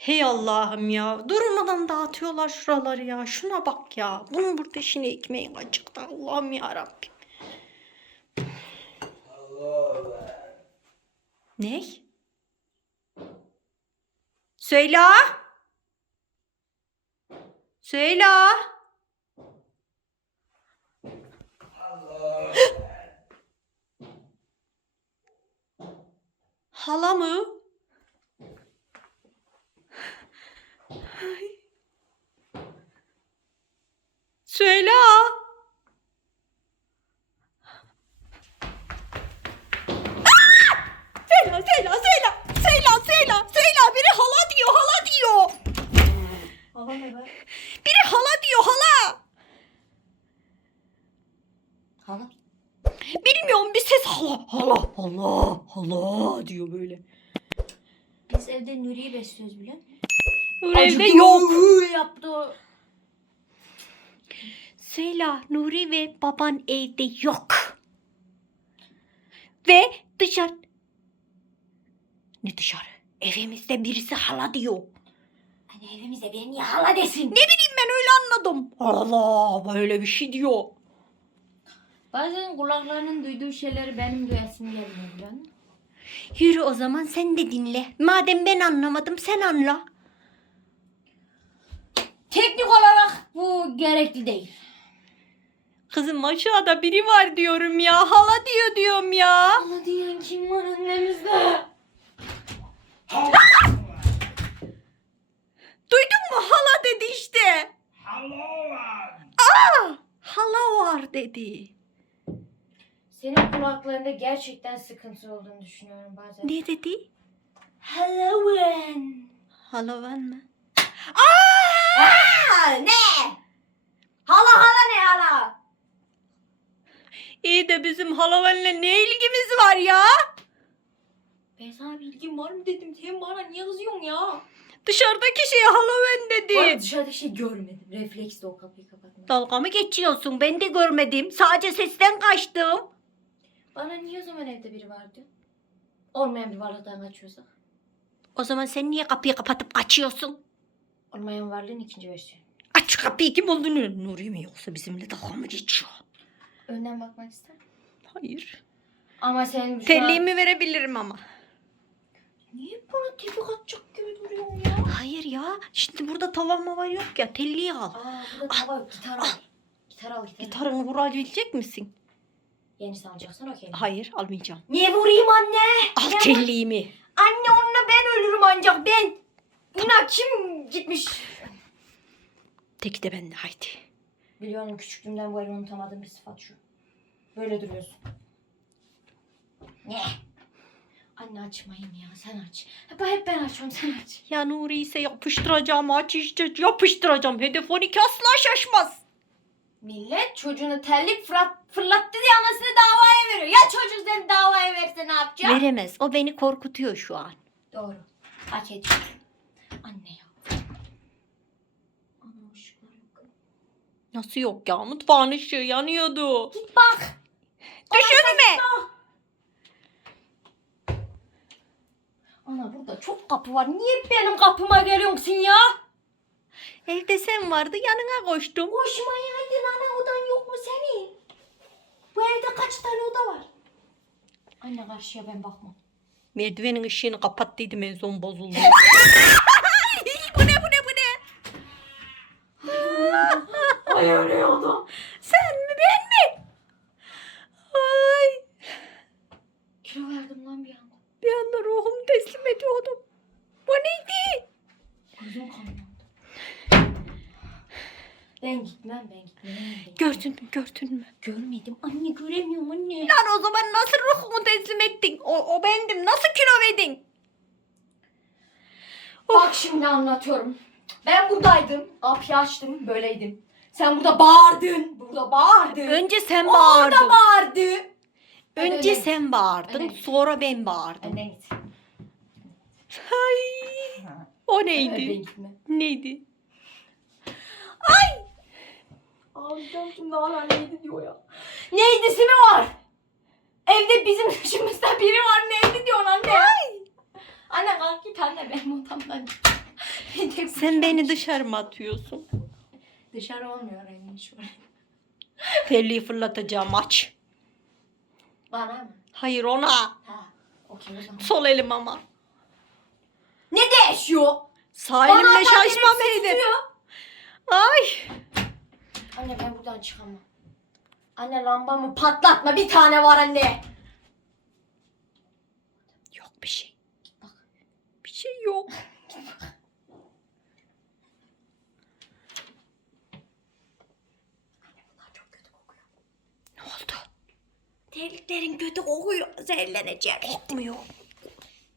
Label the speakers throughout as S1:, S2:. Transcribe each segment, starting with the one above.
S1: Hey Allah'ım ya. Durmadan dağıtıyorlar şuraları ya. Şuna bak ya. Bunun burada işine ekmeği acıktı. Allah'ım ya Rabbim. Ne? Söyle. Söyle. Hala mı? Ay. Söyle. Söyle, söyle, söyle. Söyle, söyle, söyle. Biri hala diyor, hala diyor.
S2: Hala ne be?
S1: Biri hala diyor, hala.
S2: Hala.
S1: Bilmiyorum bir ses hala, hala, hala diyor böyle.
S2: Biz evde Nuri'yi besliyoruz bile.
S1: Nur evde yok.
S2: yaptı o.
S1: Söyle, Nuri ve baban evde yok. Ve dışarı... Ne dışarı? Evimizde birisi hala diyor.
S2: Hani evimize niye hala desin?
S1: Ne bileyim ben öyle anladım. Allah böyle bir şey diyor.
S2: Bazen kulaklarının duyduğu şeyleri benim duyasım gelmiyor musun?
S1: Yürü o zaman sen de dinle. Madem ben anlamadım sen anla.
S2: Teknik olarak bu gerekli değil.
S1: Kızım aşağıda biri var diyorum ya. Hala diyor diyorum ya.
S2: Hala diyen kim var annemizde?
S1: Duydun mu? Hala dedi işte. Aa, hala var dedi.
S2: Senin kulaklarında gerçekten sıkıntı olduğunu düşünüyorum bazen.
S1: Ne dedi?
S2: Halloween.
S1: Halavan mı?
S2: Aa, ne? Hala hala ne hala?
S1: İyi de bizim Halavan'la ne ilgimiz var ya?
S2: Ben sana bilgim var mı dedim. Sen bana niye kızıyorsun ya?
S1: Dışarıdaki şey Halavan dedi.
S2: Ben dışarıda şey görmedim. Refleksle o kapıyı kapatmak.
S1: Dalga mı geçiyorsun? Ben de görmedim. Sadece sesten kaçtım.
S2: Bana niye o zaman evde biri vardı? Olmayan bir varlıktan kaçıyorsak.
S1: O zaman sen niye kapıyı kapatıp kaçıyorsun?
S2: Olmayan varlığın ikinci versiyonu.
S1: Aç kapıyı kim olduğunu. Nuri mi yoksa bizimle dalga mı geçiyor?
S2: Önden bakmak ister.
S1: Hayır.
S2: Ama sen şu an...
S1: Terliğimi verebilirim ama.
S2: Niye bana tepik atacak gibi duruyorsun ya?
S1: Hayır ya. Şimdi burada tava mava yok ya. Telliği al.
S2: Aa burada tava yok. Gitar al. Gitar al gitar.
S1: Gitarını vurabilecek misin?
S2: Yenisini alacaksan okey.
S1: Hayır almayacağım.
S2: Niye vurayım anne?
S1: Al
S2: Niye
S1: telliğimi.
S2: Anne onunla ben ölürüm ancak ben. Buna kim gitmiş?
S1: Tek de bende haydi.
S2: Biliyorum küçüklüğümden bu el unutamadığım bir sıfat şu. Böyle duruyorsun. Ne? Anne açmayayım ya sen aç. Hep, hep ben açıyorum sen aç.
S1: Ya Nuri ise yapıştıracağım aç işte yapıştıracağım. Hedef 12 asla şaşmaz.
S2: Millet çocuğunu terlik fırlat, fırlattı diye anasını davaya veriyor. Ya çocuk seni davaya verse ne yapacak?
S1: Veremez. O beni korkutuyor şu an.
S2: Doğru. Hak ediyor. Anne ya. Ana ışıklar yok.
S1: Nasıl yok ya? Mutfağın ışığı yanıyordu.
S2: Git bak.
S1: Düşünme.
S2: Ana burada çok kapı var. Niye benim kapıma geliyorsun ya?
S1: Evde sen vardı yanına koştum.
S2: Koşmayaydın ana odan yok mu senin? Bu evde kaç tane oda var? Anne karşıya ben bakmam.
S1: Merdivenin ışığını kapattıydım en son bozuldu. bu ne bu ne bu ne?
S2: Ay ölüyordum.
S1: Sen mi ben mi? Ay.
S2: Kilo verdim lan bir anda.
S1: Bir anda ruhumu teslim ediyordum. Bu neydi?
S2: Gözüm kanlandı. Ben gitmem ben gitmem. Ben gitmem.
S1: Gördün mü gördün mü?
S2: Görmedim. Anne göremiyorum anne.
S1: Lan o zaman nasıl ruhumu teslim ettin? O, o bendim. Nasıl kilo verdin?
S2: Bak şimdi anlatıyorum. Ben buradaydım. Kapıyı açtım. Böyleydim. Sen burada bağırdın. Burada bağırdın.
S1: Önce sen
S2: Orada
S1: bağırdın.
S2: bağırdı. Ben
S1: Önce
S2: öyle-
S1: sen bağırdın.
S2: Öyle.
S1: Sonra ben bağırdım.
S2: Önden git.
S1: Ay. O neydi?
S2: gitme.
S1: Neydi?
S2: Ağlayacağım şimdi hala neydi diyor ya. Neydisi mi var? Evde bizim dışımızda biri var neydi diyorsun anne. Anne kalk git anne benim odamdan.
S1: Sen beni dışarı mı atıyorsun?
S2: Dışarı olmuyor Emin şu an.
S1: Terliği fırlatacağım aç.
S2: Bana mı?
S1: Hayır ona.
S2: Ha. Okey o zaman.
S1: Sol elim ama.
S2: Ne değişiyor?
S1: Sağ elimle
S2: Bana
S1: şaşma
S2: hatta
S1: mıydı?
S2: tutuyor.
S1: Ay.
S2: Anne ben buradan çıkamam. Anne lambamı patlatma bir tane var anne.
S1: Yok bir şey.
S2: Bak.
S1: Bir şey yok. Ne oldu?
S2: Terliklerin kötü kokuyor. Zehirleneceğim.
S1: Kokmuyor.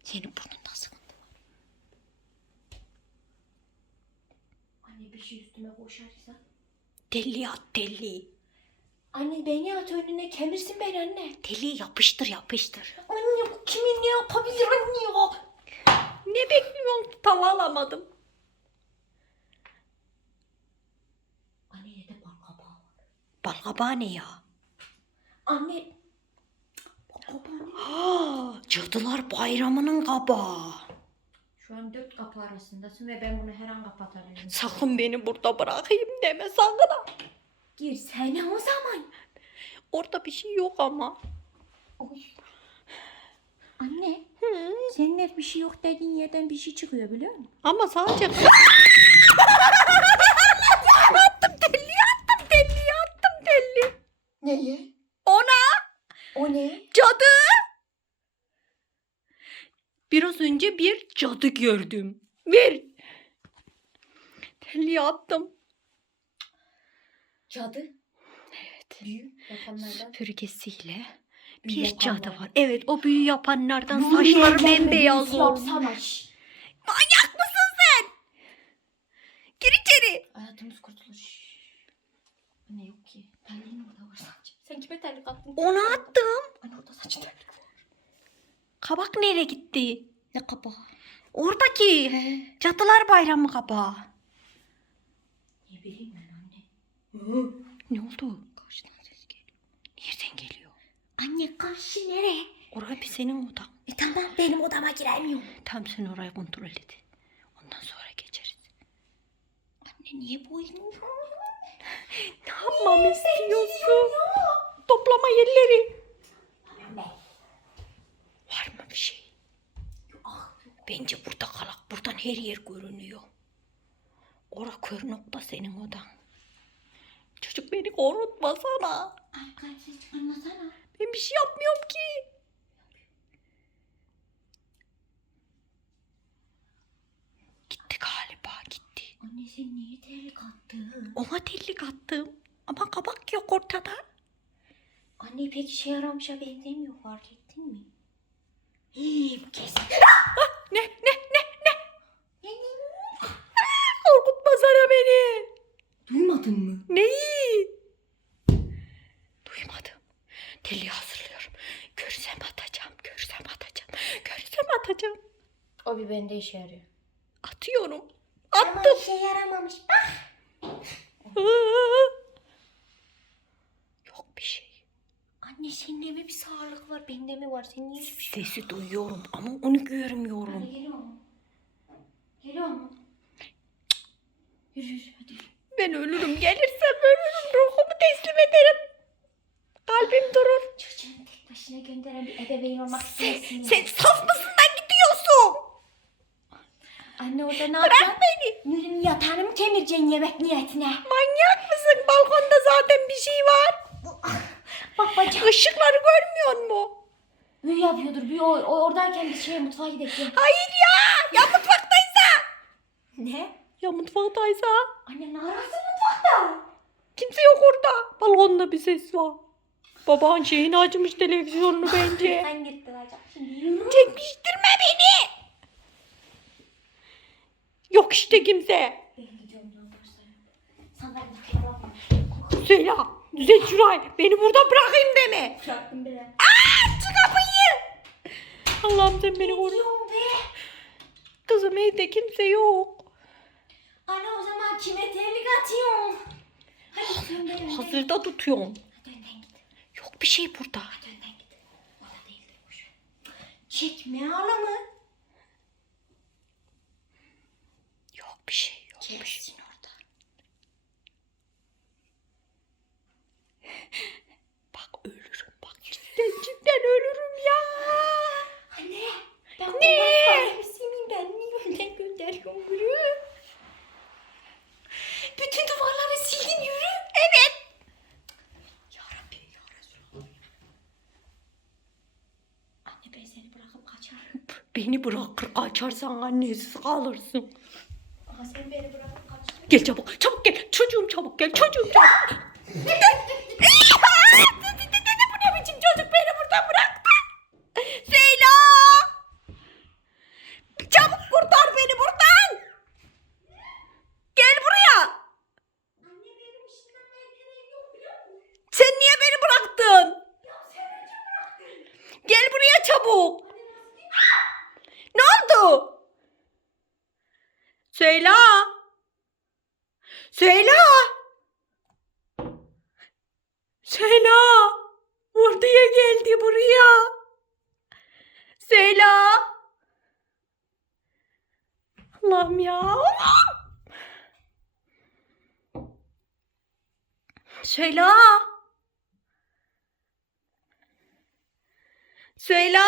S1: Senin burnunda sıkıntı var.
S2: Anne bir şey üstüme koşarsa.
S1: Deli at deli.
S2: Anne beni at önüne kemirsin beni anne.
S1: Deli yapıştır yapıştır.
S2: Anne bu kimin ne yapabilir anne ya?
S1: Ne bekliyorsun? Tava alamadım.
S2: Anne yedi bal kabağı var.
S1: Balkabağı ne ya?
S2: Anne. Bal kabağı ne?
S1: Ha, Cadılar Bayramı'nın kabağı.
S2: Şu an dört kapı arasındasın ve ben bunu her an kapatabilirim.
S1: Sakın beni burada bırakayım deme sakın ha.
S2: Girsene o zaman.
S1: Orada bir şey yok ama.
S2: Oy. Anne
S1: Hı.
S2: senin hep bir şey yok dediğin yerden bir şey çıkıyor biliyor musun?
S1: Ama sadece... attım deli attım deli attım deli.
S2: Neyi?
S1: Ona
S2: O ne?
S1: cadı. Biraz önce bir cadı gördüm. Ver. Deli attım.
S2: Cadı. Evet. Büyü yapanlardan.
S1: Süpürgesiyle
S2: Büyü
S1: bir
S2: yapanlar.
S1: cadı var. Evet o büyü yapanlardan saçları bembeyaz oldu. Manyak mısın sen? Gir içeri.
S2: Hayatımız kurtulur. Anne yok ki. Terliğin orada var sadece. Sen kime terlik attın?
S1: Onu attım.
S2: Anne orada sadece terlik var.
S1: Kabak nereye gitti?
S2: Ne kapağı?
S1: Oradaki.
S2: He.
S1: Cadılar Bayramı kabağı.
S2: Ne bileyim ben anne.
S1: Ne oldu?
S2: Karşıdan ses geliyor.
S1: Nereden geliyor?
S2: Anne karşı nereye?
S1: Oraya bir senin odan.
S2: E tamam benim odama giremiyorum.
S1: Tam sen orayı kontrol et. Ondan sonra geçeriz.
S2: Anne niye boynuyor?
S1: Ne yapmamı istiyorsun? Toplama yerleri.
S2: Anne.
S1: Var mı bir şey?
S2: Ah
S1: Bence burada kalak. Buradan her yer görünüyor. Ora kör nokta senin odan. Çocuk beni korkutmasana.
S2: Arkadan ses çıkarmasana.
S1: Ben bir şey yapmıyorum ki. Gitti galiba gitti.
S2: Anne sen niye terlik attın?
S1: Ona tellik attım. Ama kabak yok ortada.
S2: Anne pek işe yaramışa benzemiyor fark ettin mi? İyi bu kesin.
S1: Ne ne ne ne? Korkutma sana beni.
S2: Duymadın mı?
S1: Neyi? Duymadım. Deli hazırlıyorum. Görsem atacağım, görsem atacağım, görsem atacağım.
S2: O bir bende işe yarıyor.
S1: Atıyorum.
S2: Ama
S1: Attım.
S2: işe yaramamış. Bak.
S1: Aa! Yok bir şey.
S2: Anne senin mi bir sağlık var bende mi var? Senin niye hiçbir şey
S1: Sesi duyuyorum ama onu görmüyorum.
S2: geliyor mu? Geliyor mu? Yürü yürü hadi. yürü.
S1: Ben ölürüm. Gelirsem ölürüm. Ruhumu teslim ederim. Kalbim durur.
S2: Çocuğunu tek başına gönderen bir ebeveyn olmak
S1: Sen,
S2: istiyorsun.
S1: sen saf mısın da gidiyorsun?
S2: Anne orada ne
S1: Bırak
S2: yapacaksın?
S1: beni.
S2: Yürüm yatağını mı kemireceksin yemek niyetine?
S1: Manyak mısın? Balkonda zaten bir şey var.
S2: Bak bacak.
S1: Işıkları görmüyor mu?
S2: Büyü yapıyordur. Büyü o, o oradayken biz şeye mutfağa gidelim.
S1: Hayır ya. Ya mutfaktaysa.
S2: Ne?
S1: Ya mutfaktaysa.
S2: Anne ne arasın mutfakta?
S1: Kimse yok orada. Balkonda bir ses var. Baban şeyini açmış televizyonunu bence.
S2: Sen gittin bacak. Şimdi yürü.
S1: Çekiştirme beni. Yok işte kimse.
S2: Ben gidiyorum ne. Sana ben.
S1: Söyle. Düzelt şurayı. Beni burada bırakayım deme.
S2: Bıraktım bile.
S1: Aç kapıyı. Allah'ım sen beni koru.
S2: Diyorum be.
S1: Kızım evde kimse yok.
S2: Anne o zaman kime terlik atıyorsun? Hadi sen de önden.
S1: Hazırda tutuyorum.
S2: Hadi önden git.
S1: Yok bir şey burada.
S2: Hadi önden git. Boş. Çekme ağlamı.
S1: Yok. bir şey yok. bir şey
S2: Kesin orada.
S1: Bak ölürüm bak cidden cidden ölürüm ya.
S2: Anne. Ben
S1: Ne?
S2: Faremesiyim ben niye önden gönderiyorum yürü. Bütün duvarları sildin yürü.
S1: Evet.
S2: Ya Rabbi ya Resulallah. Anne ben seni bırakıp kaçarım.
S1: Beni bırakır kaçarsan annesiz kalırsın.
S2: Aha sen beni bırakıp kaçtın.
S1: Gel çabuk çabuk gel. Çocuğum çabuk gel çocuğum çabuk. Bu ne biçim çocuk beni burada bıraktı. Zeyla. Çabuk kurtar beni buradan. Gel buraya.
S2: Anne benim işimden yeteneğim yok biliyor musun?
S1: Sen niye beni bıraktın?
S2: Ya sen önce bıraktın.
S1: Gel buraya çabuk.
S2: Anne nasıl değil
S1: Ne oldu? Söyle. Söyle. Söyle. Orduya geldi buraya. Söyle. Allah'ım ya. Allah'ım. Söyle.